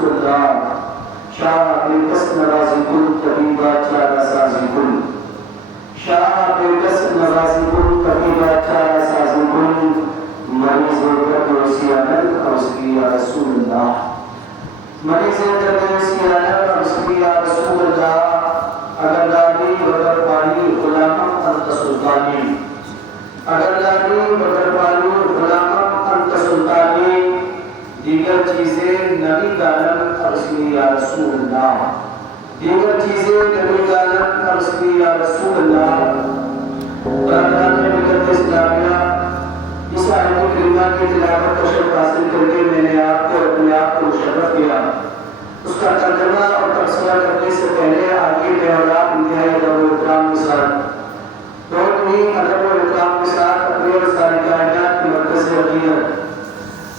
رسول اللہ شاہ بے کس نوازی کن طبیبہ چارہ سازی کن شاہ بے کس نوازی کن طبیبہ چارہ سازی کن مریض درد و سیانت ارسلی یا رسول اللہ مریض درد و سیانت ارسلی یا رسول اللہ اگر داری بگر پانی غلامم انت سلطانی اگر داری بگر پانی غلامم انت سلطانی دیگر چیزیں نبی گالن ارسلی یا رسول اللہ دیگر چیزیں نبی گالن ارسلی یا رسول اللہ برادران ملت اسلامیہ اس آیت کریمہ کی تلاوت و شرح حاصل کر کے میں نے آپ کو اپنے آپ کو مشرف کیا اس کا ترجمہ اور تبصرہ کرنے سے پہلے آگے میں اور آپ انتہائی ادب و احترام کے ساتھ بہت ہی ادب و احترام کے ساتھ اپنے اور ساری کائنات کی مرکز عقیدت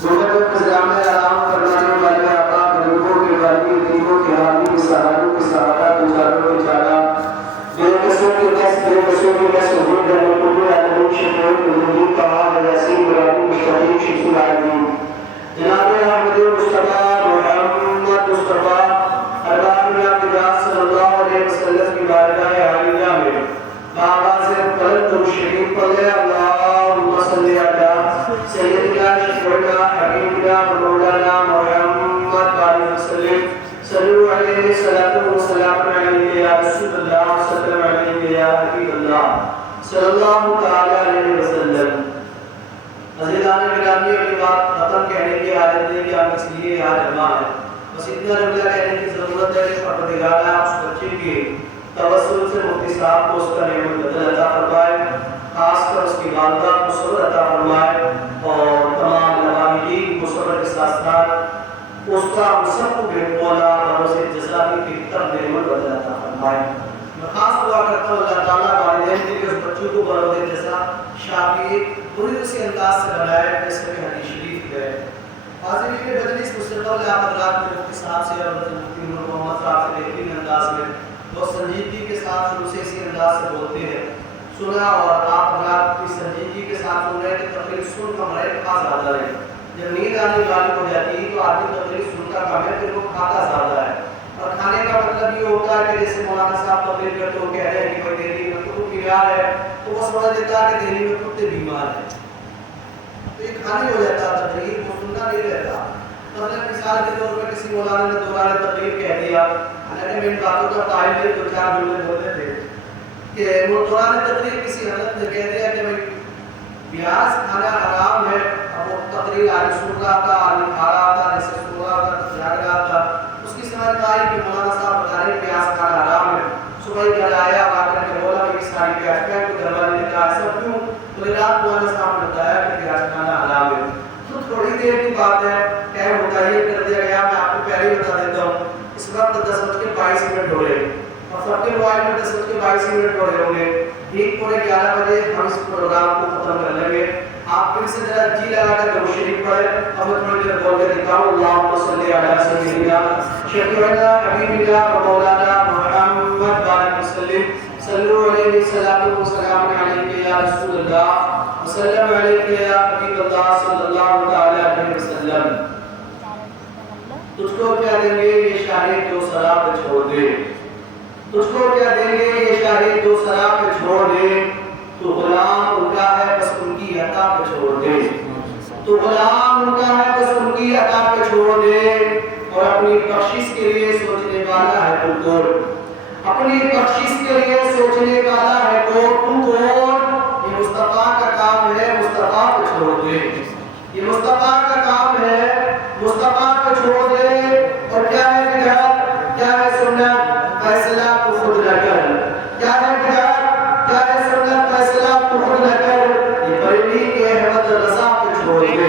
دولت و نظام آرام کرنے والے آقا غریبوں کے والی غریبوں کے حامی کے سہاروں کے سہارا گزاروں کے چارہ بے قصوں کے دس بے قصوں کے دس حضور جانے کو بھی عالمین شکر حضور کمال یاسین برابی مشتقین شکر العالمین جناب احمد مصطفیٰ محمد مصطفیٰ ارباب اللہ صلی اللہ علیہ وسلم کی بارگاہ عالیہ میں آواز بلند و شریف پڑھے اللہم صلی علی سیدنا شفیعنا حبیبنا مولانا محمد علیہ وسلم صلو علیہ صلاۃ و سلام علیہ یا رسول اللہ صلی اللہ علیہ یا حبیب اللہ صلی اللہ تعالی علیہ وسلم عزیزان گرامی اپنی بات ختم کہنے کی عادت ہے کہ آپ اس لیے یہاں جمع ہے بس اتنا جملہ کہنے کی ضرورت ہے کہ پروردگار آپ اس بچے کے توسل سے مفتی صاحب کو اس کا نعمت بدل عطا فرمائے خاص کر اس کی والدہ کو صبر عطا فرمائے اور تمام نوامیدین کو صبر کے ساتھ ساتھ اس کا ہم سب کو بے مولا اور اسے جزائی کی طرف نعمت بدل عطا فرمائے میں خاص دعا کرتا ہوں اللہ تعالیٰ والدین کے لیے اس بچوں کو برود جیسا شافی پوری اسی انداز سے بنائے جیسے کہ حدیث شریف ہے حاضرین مجلس مستقبل آپ حضرات کے مفتی صاحب سے اور مفتی محمد صاحب سے بہترین انداز میں بہت سنجیدگی کے ساتھ شروع سے اسی انداز سے بولتے ہیں سنا اور آپ حضرات کی سنجیدگی کے ساتھ سن رہے ہیں کہ تقریر سن کا مرحلہ زیادہ ہے جب نیند آنے والی ہو جاتی ہے تو آدمی تقریر سنتا کم ہے پھر وہ کھاتا زیادہ ہے اور کھانے کا مطلب یہ ہوتا ہے کہ جیسے مولانا صاحب تقریر کرتے ہو کہہ رہے ہیں کہ کوئی دہلی میں کتب بیمار ہے تو وہ سمجھ لیتا ہے کہ دہلی میں کتے بیمار ہیں تو یہ کھانے ہو جاتا ہے تقریر وہ سننا نہیں رہتا مثلا مثال کے طور پر کسی مولانا نے دوران تقریر کہہ دیا حالانکہ میں ان باتوں کا قائل ہے دو چار جملے بولتے تھے کہ دوران تقریر کسی حضرت نے کہہ دیا کہ بھائی پیاز کھانا حرام ہے اب وہ تقریر آدمی سن رہا تھا آدمی کھا رہا تھا جیسے سن رہا تھا جاگ رہا تھا اس کی سمجھ میں آئی کہ مولانا صاحب بتا رہے پیاز کھانا حرام ہے صبح ہی گھر آیا آ کر کے بولا کہ ساری پیاز کھائے تو گھر والے نے کہا ایسا کیوں بولے رات مولانا صاحب نے بتایا کہ پیاز کھانا حرام ہے تو تھوڑی دیر کی بات ہے ٹائم متعین کر دیا گیا میں آپ کو پہلے ہی بتا دیتا ہوں اس وقت 10:22 ہو رہے اور سب کے موبائل میں 10:22 ہو رہے ہوں گے ٹھیک پورے 11 بجے ہم اس پروگرام کو ختم کر لیں گے آپ پھر سے ذرا جی لگا کر درود شریف پڑھیں اب میں تھوڑی دیر بول کے دکھاؤں اللہم صلی علی سیدنا شفیعنا حبیبنا مولانا محمد وسلم صلو علیہ صلاۃ و سلام علیہ یا رسول اللہ وسلم علیہ یا حبیب اللہ صلی اللہ تعالی علیہ وسلم تجھ کو کیا دیں گے یہ شاہد جو سرا پہ چھوڑ دے تجھ کو کیا دیں گے یہ شاہد جو سرا پہ چھوڑ دے تو غلام ان کا ہے بس ان کی عطا پہ چھوڑ دے تو غلام ان کا ہے بس ان کی عطا پہ چھوڑ دے اور اپنی بخشش کے لیے سوچنے والا ہے تو کون اپنی بخشش کے لیے سوچنے والا ہے تو کون یہ مصطفیٰ کا کام ہے مصطفیٰ پہ چھوڑ دے یہ مصطفیٰ کا کام ہے مصطفیٰ پہ چھوڑ دے اور کیا ہے بدعت کیا ہے سنت فیصلہ تو خود نہ کر کیا ہے بدعت کیا ہے سنت فیصلہ تو خود نہ کر یہ بریلی کے احمد رضا پہ چھوڑ دے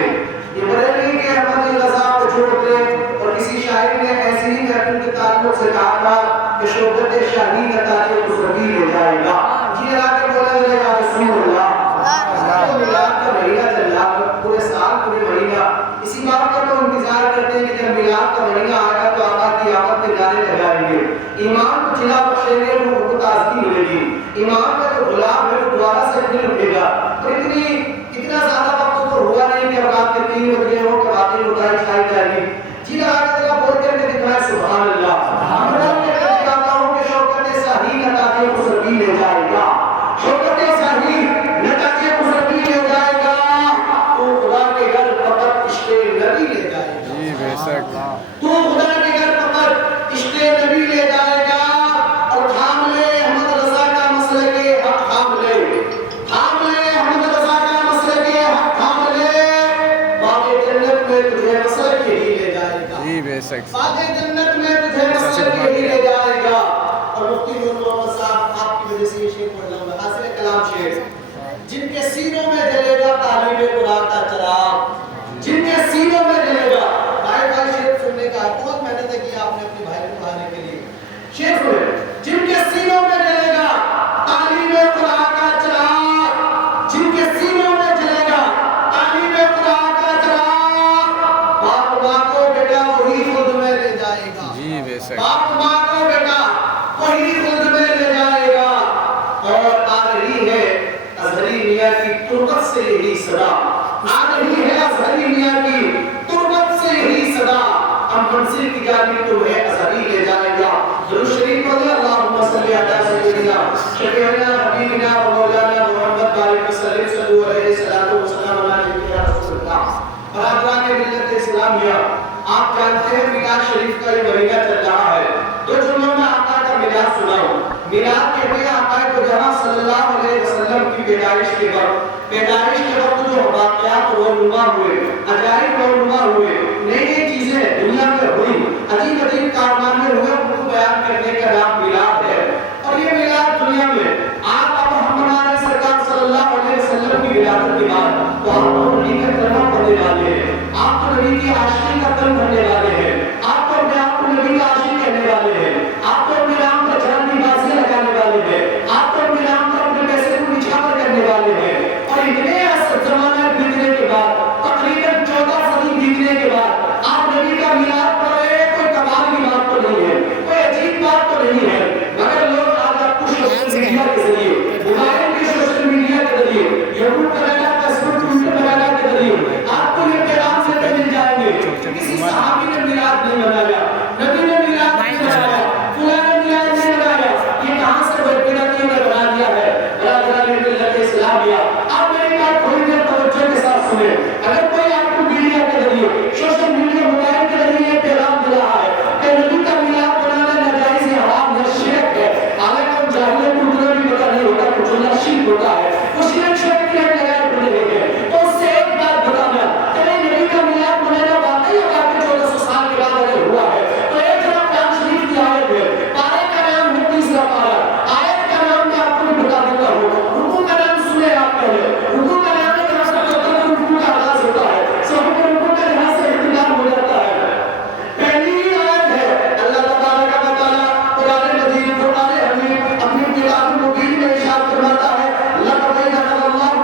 یہ بریلی کے احمد رضا پہ چھوڑ دے اور کسی شاعر نے ایسی ہی محفل کے تعلق سے کہا تھا کہ شوکت شاہی عطا کے تو سبھی لے جائے گا جی لا کے بولا جائے گا رسول اللہ تو میلاد کا مہینہ چل رہا پورے سال پورے مہینہ اسی بات کا تو انتظار کرتے ہیں کہ جب میلاد کا مہینہ آئے گا تو آقا کی آمد کے گانے لگائیں گے ایمان کو چلا بخشیں گے روح کو تازگی ملے گی ایمان کا جو غلام ہے وہ دوبارہ سے پھر اٹھے گا تو اتنا زیادہ وقت تو ہوا نہیں کہ اب رات کے 3 بجے ہو کہ باقی مدعی چھائی جائے گی جی لگا کے بول کر کے باغ جنت میں تجھے مسجد یہی لے جائے گا. اور مفتی نور محمد صاحب آپ کی وجہ سے یہ شعر پڑھ رہا ہوں، حاصل کلام شعر. جن کے سینوں میں جلے گا تعلیم قرآن کا چراغ، جن کے سینوں میں جلے گا. بھائی شعر سننے کا بہت محنت کی آپ نے اپنے بھائی کو پڑھانے کے لیے. شعر سنیں. جن کے سینوں میں جلے گا تعلیم قرآن کا چراغ، جن کے سینوں میں جلے گا تعلیم قرآن کا چراغ. باپ ماں کو بیٹا وہی خود میں لے جائے گا. باپ ماں کو بیٹا وہی خود میں لے جائے گا. اور آ رہی ہے ازہری میاں کی تربت سے یہی صدا، آ رہی ہے ازہری میاں کی تربت سے یہی صدا. ہم منزل کی جانب تمہیں ازہری لے جائے گا. درود شریف پڑھیں. اللہم صلی علی سیدنا شفیعنا حبیبنا و مولانا محمد بارک وسلم صلو علیہ الصلوۃ والسلام علیہ یا رسول اللہ. برادران ملت اسلامیہ، آپ جانتے ہیں میلاد شریف کا یہ مہینہ چل رہا ہے. دو جملوں میں آقا کا میلاد سناؤں. میلاد کہتے ہیں آقا کو جہاں صلی اللہ علیہ وسلم کی پیدائش کے وقت جو واقعات رونما ہوئے، عجائب رونما ہوئے، نئی نئی چیزیں دنیا میں ہوئی، عجیب عجیب کارنامے ہوئے، ان کو بیان کرنے کا نام میلاد ہے. اور یہ میلاد دنیا میں آپ اب ہم ہمارے سرکار صلی اللہ علیہ وسلم کی ولادت کے بعد تو آپ کو نبی کا کلمہ پڑھنے والے ہیں، آپ کو نبی کی عاشقی کا قلم بھرنے والے ہیں، آپ کو اپنے آپ کو نبی کا عاشق کہنے والے ہیں، آپ کو اپنے نام پر جان کی بازیاں لگانے والے ہیں، آپ کو اپنے نام پر اپنے پیسے کو نچھاور کرنے والے ہیں. اور اتنے زمانہ بیتنے کے بعد، تقریباً 14 صدی بیتنے کے بعد آپ نبی کا میلاد پڑھ رہے ہیں. کوئی کمال کی بات تو نہیں ہے، کوئی عجیب بات تو نہیں ہے، مگر لوگ آج آپ کو سوشل میڈیا کے ذریعے، موبائل کے سوشل میڈیا کے ذریعے، یوٹیوب وغیرہ، فیس بک، ٹویٹر وغیرہ کے ذریعے آپ کو یہ پیغام سے مل جائیں گے کسی صحابی نے میلاد نہیں منایا، نبی نے میلاد نہیں منایا، فلاں نے میلاد نہیں منایا. یہ کہاں سے بدبینی نے بنا دیا ہے. برادران ملت اسلامیہ، آپ میری بات تھوڑی دیر توجہ کے ساتھ سنیں. اگر کوئی آپ کو میڈیا کے ذریعے، سوشل میڈیا، موبائل کے ذریعے پیغام دے رہا ہے کہ نبی کا میلاد منانا ناجائز ہے، حرام ہے، شرک ہے، حالانکہ ہم جاہلوں کو اتنا بھی پتہ نہیں ہوتا کہ جو شرک ہوتا ہے وہ شرک کی ہم لگائے پڑے ہوئے ہیں. تو اس سے ایک بات بتانا کہ نبی کا میلاد منانا واقعی واقعی 1400 سال کے بعد اگر ہوا ہے تو ایک طرف قرآن شریف کی آیت ہے، پارے کا نام ہے 30واں پارہ. آیت کا نام میں آپ کو بتا دیتا ہوں. رکوع کا نام سنے آپ پہلے. رکوع کا نام ہے جہاں سے رکوع کا آغاز ہوتا ہے، سب کو رکوع کا یہاں سے اختتام ہو جاتا ہے. پہلی ہی آیت ہے اللہ تبارک و تعالیٰ قرآن مجید، قرآن حمید اپنی کتاب مبین میں ارشاد فرماتا ہے لقد جعل اللہ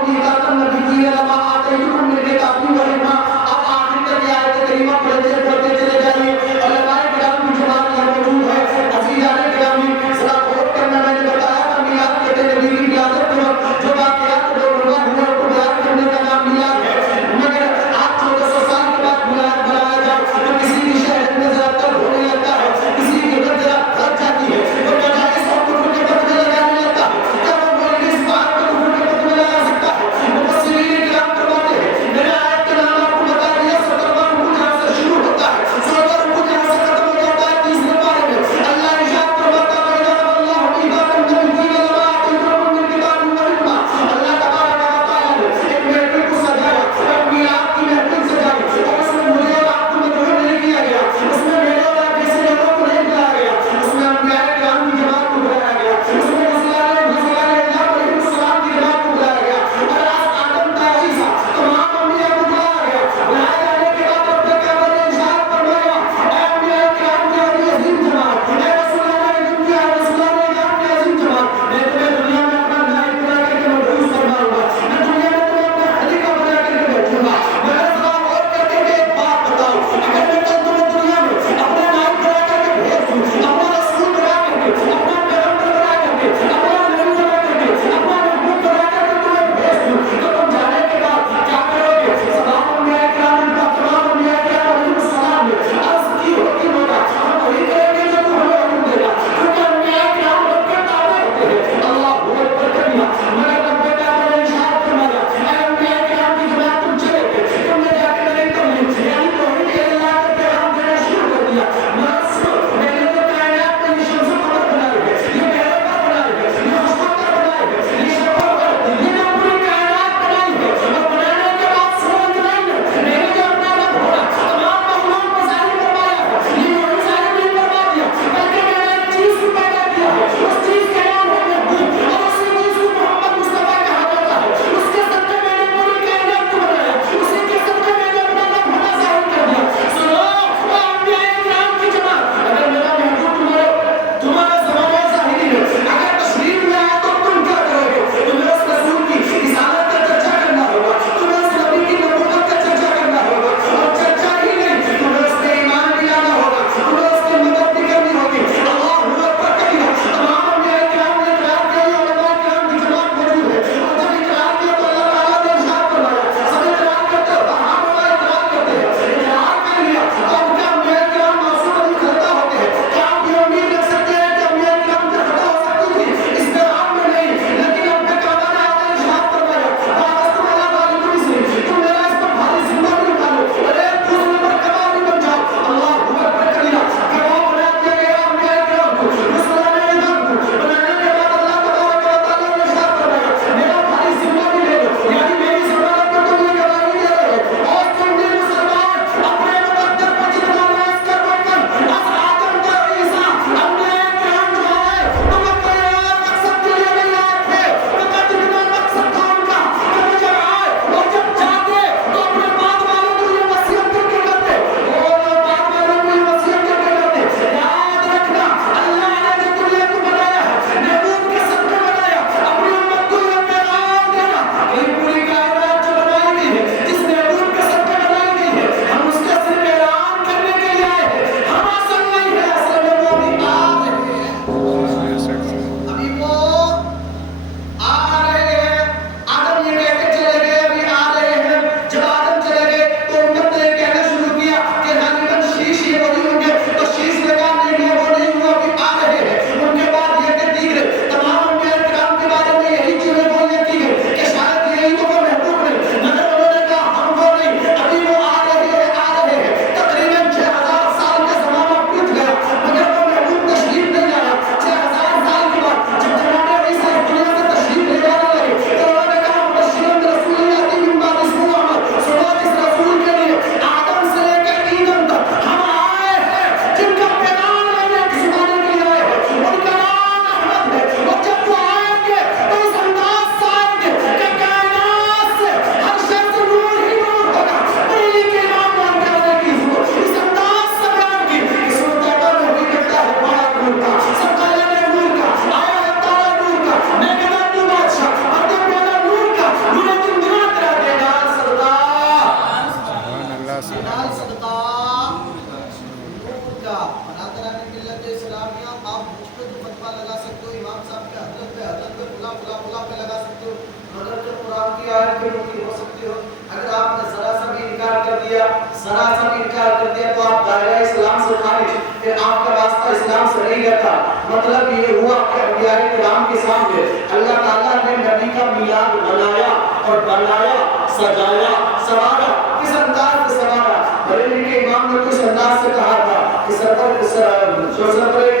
فلاں پہ لگا سکتے ہو، مگر جب قرآن کی آیت پہ منکر ہو سکتے ہو. اگر آپ نے ذرا سا بھی انکار کر دیا، ذرا سا بھی انکار کر دیا تو آپ دائرہ اسلام سے خارج، پھر آپ کا راستہ اسلام سے نہیں رہتا. مطلب یہ ہوا کہ انبیاء کرام کے سامنے اللہ تعالیٰ نے نبی کا میلاد بنایا اور بنایا، سجایا، سوارا. کس انداز سے سوارا؟ بریلی کے امام نے کس انداز سے کہا تھا کہ سرور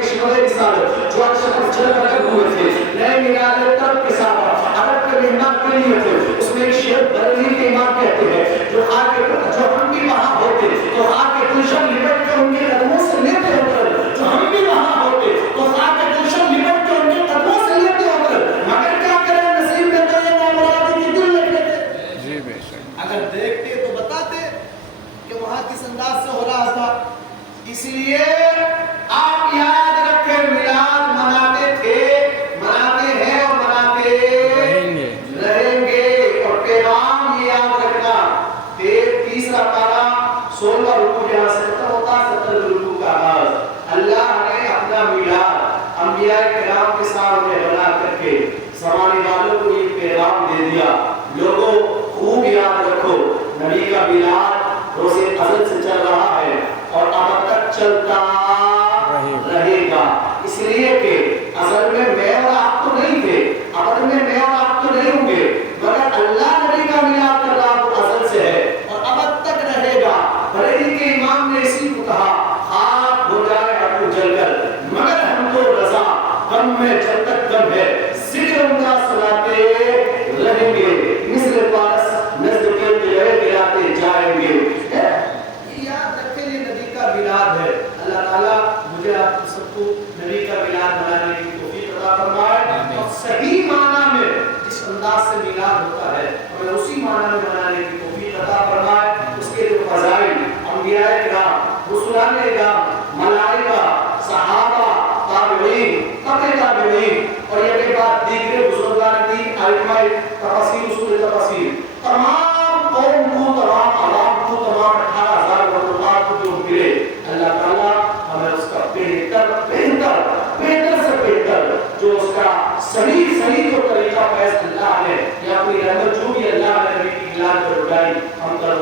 کشمرے کی سالت جو شکر چل رکھے ہوئے تھے، نئے میلاد تب کے ساتھ عرب کے مہمان کے لیے تھے. اس میں ایک شعر بریلی کے امام کہتے ہیں جو ہم بھی وہاں ہوتے تو آ کے گلشن لپٹ کے ان کے قدموں سے لیتے ہو کر، جو ہم بھی وہاں ہوتے تو آ کے گلشن لپٹ کے ان کے قدموں سے لیتے ہو کر. مگر کیا کریں نصیب میں تو یہ نامرادی کی دل لگ لیتے. جی بے شک اگر دیکھتے تو بتاتے کہ وہاں کس انداز سے ہو رہا تھا. اس لیے آپ یاد رکھیں میلاد مناتے تھے، مناتے ہیں اور مناتے رہیں گے. اور پیغام یہ یاد رکھنا، تیسرا پارہ 16 رکوع جہاں سے ختم ہوتا 70 رکوع کا آغاز. اللہ نے اپنا میلاد انبیاء کرام کے سامنے بنا کر کے زمانے والوں کو یہ پیغام دے دیا. لوگوں خوب یاد رکھو، نبی کا میلاد روز ازل سے چل رہا ہے اور اب تک چلتا رہے گا. اس لیے کہ ازل میں میں اور آپ تو نہیں تھے، ابد میں میں اور آپ تو نہیں ہوں گے، مگر اللہ نبی کا میلاد کر رہا وہ ازل سے ہے اور ابد تک رہے گا. بریلی کے امام نے اسی کو کہا خاک ہو جائے ابو جل کر، مگر ہم تو رضا غم میں جب تک غم ہے ذکر ان کا سناتے رہیں گے. مثل پارس نزد کے قلعے گراتے جائیں گے. یاد رکھیں یہ نبی کا میلاد ہے. اللہ تعالیٰ مجھے آپ سب کو نبی کا میلاد منانے کی توفیق عطا فرمائے اور صحیح معنی میں جس انداز سے میلاد ہوتا ہے ہمیں اسی معنی میں منانے کی توفیق عطا فرمائے. اس کے جو فضائل انبیاء کرام، رسولان کرام، ملائکہ، صحابہ، تابعین، تبع تابعین اور یہ کے بعد دیگر بزرگان دین، ائمہ تفاسیر، اصول تفاسیر، تمام قوم کو، تمام عوام کو، تمام 18,000 مخلوقات کو جو ملے، اللہ تعالیٰ ہمیں اس کا بہتر سے بہتر جو اس کا صحیح جو طریقہ پیش اللہ نے یا اپنی رحمت جو بھی اللہ نے نبی کی میلاد پر اٹھائی ہم پر